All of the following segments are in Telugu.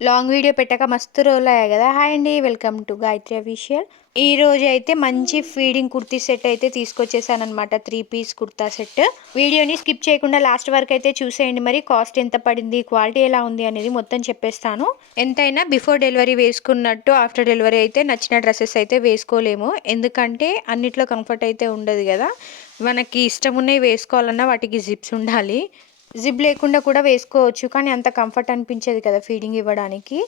లాంగ్ వీడియో పెట్టాక మస్తు రోజులు అయ్యాయి కదా. హాయ్ అండి, వెల్కమ్ టు గాయత్రి అఫీషియల్. ఈ రోజు అయితే మంచి ఫీడింగ్ కుర్తీ సెట్ అయితే తీసుకొచ్చేసాను అనమాట. 3 పీస్ కుర్తా సెట్. వీడియోని స్కిప్ చేయకుండా లాస్ట్ వరకు అయితే చూసేయండి. మరి కాస్ట్ ఎంత పడింది, క్వాలిటీ ఎలా ఉంది అనేది మొత్తం చెప్పేస్తాను. ఎంతైనా బిఫోర్ డెలివరీ వేసుకున్నట్టు ఆఫ్టర్ డెలివరీ అయితే నచ్చిన డ్రెస్సెస్ అయితే వేసుకోలేము. ఎందుకంటే అన్నిట్లో కంఫర్ట్ అయితే ఉండదు కదా. మనకి ఇష్టం ఉన్నవి వేసుకోవాలన్నా వాటికి జిప్స్ ఉండాలి. జిప్ లేకుండా కూడా వేసుకోవచ్చు, కానీ అంత కంఫర్ట్ అనిపించేది కదా ఫీడింగ్ ఇవ్వడానికి.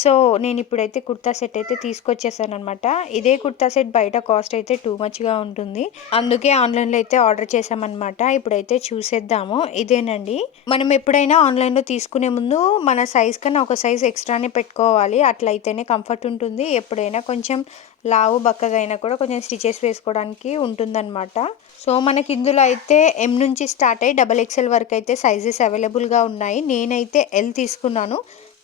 సో నేను ఇప్పుడైతే కుర్తా సెట్ అయితే తీసుకొచ్చేసాను అనమాట. ఇదే కుర్తా సెట్ బయట కాస్ట్ అయితే టూ మచ్గా ఉంటుంది, అందుకే ఆన్లైన్లో అయితే ఆర్డర్ చేసామన్నమాట. ఇప్పుడైతే చూసేద్దాము. ఇదేనండి, మనం ఎప్పుడైనా ఆన్లైన్లో తీసుకునే ముందు మన సైజ్ కన్నా ఒక సైజ్ ఎక్స్ట్రానే పెట్టుకోవాలి. అట్లయితేనే కంఫర్ట్ ఉంటుంది. ఎప్పుడైనా కొంచెం లావు బక్కగా అయినా కూడా కొంచెం స్టిచెస్ వేసుకోవడానికి ఉంటుందన్నమాట. సో మనకి ఇందులో అయితే ఎం నుంచి స్టార్ట్ అయ్యి XXL వరకు అయితే సైజెస్ అవైలబుల్గా ఉన్నాయి. నేనైతే ఎల్ తీసుకున్నాను.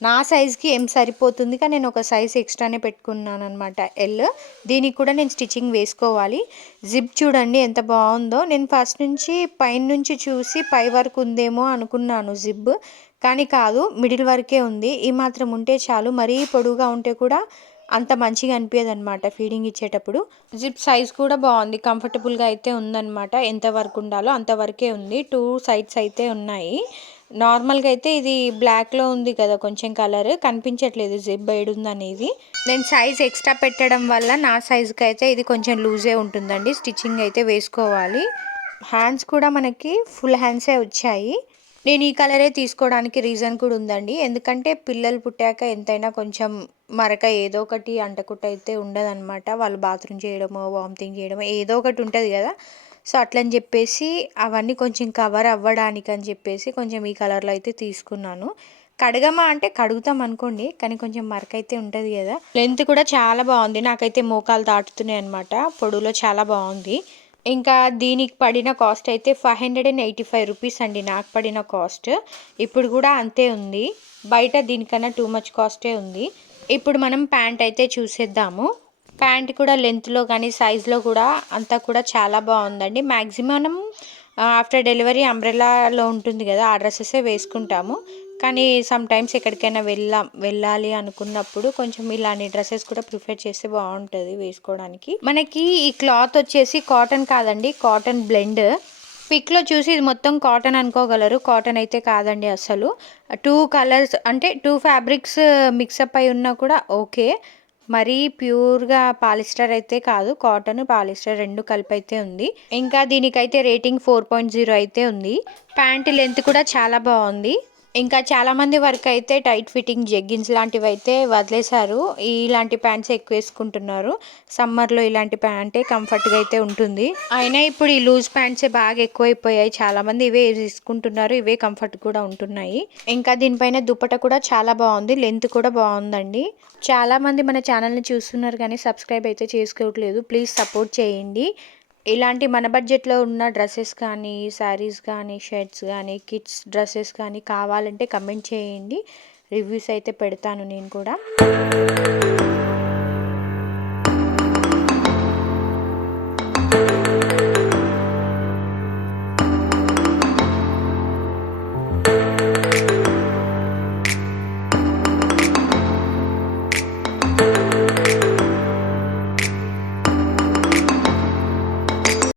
నా సైజ్కి ఎం సరిపోతుంది, కానీ నేను ఒక సైజ్ ఎక్స్ట్రానే పెట్టుకున్నాను అనమాట, ఎల్. దీనికి కూడా నేను స్టిచ్చింగ్ వేసుకోవాలి. జిప్ చూడండి ఎంత బాగుందో. నేను ఫస్ట్ నుంచి పైన నుంచి చూసి పై వరకు ఉందేమో అనుకున్నాను జిప్, కానీ కాదు, మిడిల్ వరకే ఉంది. ఈ మాత్రం ఉంటే చాలు. మరీ పొడువుగా ఉంటే కూడా అంత మంచిగా అనిపించదు అనమాట ఫీడింగ్ ఇచ్చేటప్పుడు. జిప్ సైజ్ కూడా బాగుంది, కంఫర్టబుల్గా అయితే ఉందన్నమాట. ఎంత వరకు ఉండాలో అంతవరకే ఉంది. 2 సైడ్స్ అయితే ఉన్నాయి. నార్మల్గా అయితే ఇది బ్లాక్లో ఉంది కదా, కొంచెం కలర్ కనిపించట్లేదు జిప్ ఏడుంది అనేది. నేను సైజ్ ఎక్స్ట్రా పెట్టడం వల్ల నా సైజుకి అయితే ఇది కొంచెం లూజే ఉంటుందండి. స్టిచ్చింగ్ అయితే వేసుకోవాలి. హ్యాండ్స్ కూడా మనకి ఫుల్ హ్యాండ్సే వచ్చాయి. నేను ఈ కలరే తీసుకోవడానికి రీజన్ కూడా ఉందండి. ఎందుకంటే పిల్లలు పుట్టాక ఎంతైనా కొంచెం మరక ఏదో ఒకటి అంటకుట్ట అయితే ఉండదన్నమాట. వాళ్ళు బాత్రూమ్ చేయడమో వామిటింగ్ చేయడమో ఏదో ఒకటి ఉంటుంది కదా. సో అట్లని చెప్పేసి అవన్నీ కొంచెం కవర్ అవ్వడానికి అని చెప్పేసి కొంచెం ఈ కలర్లో అయితే తీసుకున్నాను. కడగమా అంటే కడుగుతాం అనుకోండి, కానీ కొంచెం మరక అయితే ఉంటుంది కదా. లెంత్ కూడా చాలా బాగుంది. నాకైతే మోకాలు దాటుతున్నాయి అనమాట. పొడవులో చాలా బాగుంది. ఇంకా దీనికి పడిన కాస్ట్ అయితే 585 రూపీస్ అండి నాకు పడిన కాస్ట్. ఇప్పుడు కూడా అంతే ఉంది. బయట దీనికన్నా టూ మచ్ కాస్టే ఉంది. ఇప్పుడు మనం ప్యాంట్ అయితే చూసేద్దాము. ప్యాంట్ కూడా లెంత్లో కానీ సైజ్లో కూడా అంతా కూడా చాలా బాగుందండి. మ్యాక్సిమం ఆఫ్టర్ డెలివరీ అంబ్రెల్లాలో ఉంటుంది కదా, ఆ డ్రెస్సెసే వేసుకుంటాము. కానీ సమ్ టైమ్స్ ఎక్కడికైనా వెళ్ళాలి అనుకున్నప్పుడు కొంచెం ఇలాంటి డ్రెస్సెస్ కూడా ప్రిఫర్ చేస్తే బాగుంటుంది వేసుకోవడానికి. మనకి ఈ క్లాత్ వచ్చేసి కాటన్ కాదండి, కాటన్ బ్లెండ్. పిక్లో చూసి ఇది మొత్తం కాటన్ అనుకోగలరు, కాటన్ అయితే కాదండి అసలు. 2 కలర్స్ అంటే 2 ఫ్యాబ్రిక్స్ మిక్సప్ అయి ఉన్నా కూడా ఓకే. మరీ ప్యూర్గా పాలిస్టర్ అయితే కాదు, కాటన్ పాలిస్టర్ రెండు కలిపి అయితే ఉంది. ఇంకా దీనికైతే రేటింగ్ 4.0 అయితే ఉంది. ప్యాంట్ లెంత్ కూడా చాలా బాగుంది. ఇంకా చాలామంది వరకు అయితే టైట్ ఫిట్టింగ్ జెగ్గిన్స్ లాంటివి అయితే వదిలేశారు. ఇలాంటి ప్యాంట్స్ ఎక్కువ వేసుకుంటున్నారు. సమ్మర్లో ఇలాంటి ప్యాంటే కంఫర్ట్గా అయితే ఉంటుంది. అయినా ఇప్పుడు ఈ లూజ్ ప్యాంట్సే బాగా ఎక్కువైపోయాయి. చాలామంది ఇవే తీసుకుంటున్నారు, ఇవే కంఫర్ట్ కూడా ఉంటున్నాయి. ఇంకా దీనిపైన దుపట్టా కూడా చాలా బాగుంది, లెంత్ కూడా బాగుందండి. చాలామంది మన ఛానల్ని చూస్తున్నారు కానీ సబ్స్క్రైబ్ అయితే చేసుకోవట్లేదు. ప్లీజ్ సపోర్ట్ చేయండి. ఇలాంటి మన బడ్జెట్లో ఉన్న డ్రెస్సెస్ కానీ, శారీస్ కానీ, షర్ట్స్ కానీ, కిడ్స్ డ్రెస్సెస్ కానీ కావాలంటే కమెంట్ చేయండి. రివ్యూస్ అయితే పెడతాను నేను కూడా.